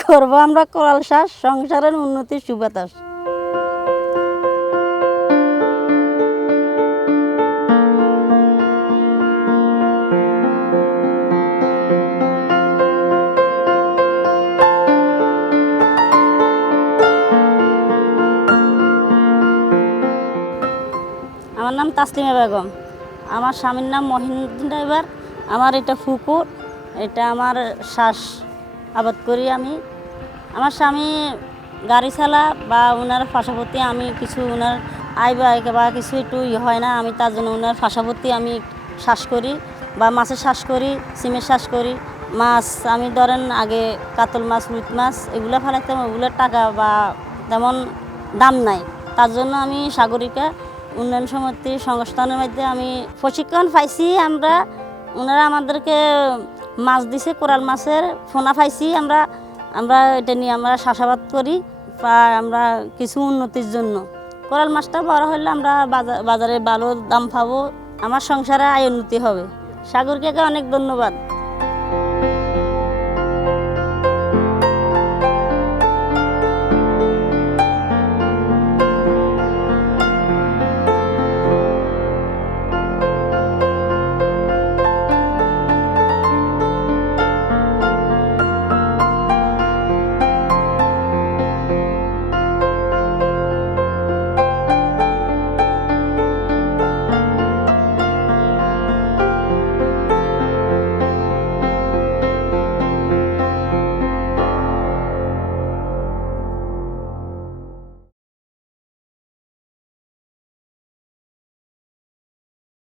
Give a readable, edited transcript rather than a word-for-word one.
করবো আমরা কোরাল চাষ, সংসারের উন্নতির সুবাতাস। আমার নাম তাসলিমা বেগম, আমার স্বামীর নাম মহিনুদ্দিন ড্রাইভার। আমার এটা পুকুর, এটা আমার শ্বাস আবাদ করি আমি। আমার স্বামী গাড়ি চালা বা ওনার পাশাপাশি আমি কিছু ওনার আয় বা কিছু একটু হয় না, আমি তার জন্য ওনার পাশাপাশি আমি চাষ করি বা মাছের চাষ করি, সিমের চাষ করি। মাছ আমি ধরেন আগে কাতল মাছ, রুই মাছ এগুলো ফেলাইতাম, ওগুলোর টাকা বা তেমন দাম নাই। তার জন্য আমি সাগরিকা উন্নয়ন সমিতির সংস্থানের মধ্যে আমি প্রশিক্ষণ পাইছি। ওনারা আমাদেরকে মাছ দিছে, কোরাল মাছের ফোনা পাইছি। আমরা এটা নিয়ে আমরা চাষাবাদ করি বা আমরা কিছু উন্নতির জন্য। কোরাল মাছটা বড় হলে আমরা বাজারে ভালো দাম পাবো, আমার সংসারে আয় উন্নতি হবে। সাগরিকাকে অনেক ধন্যবাদ।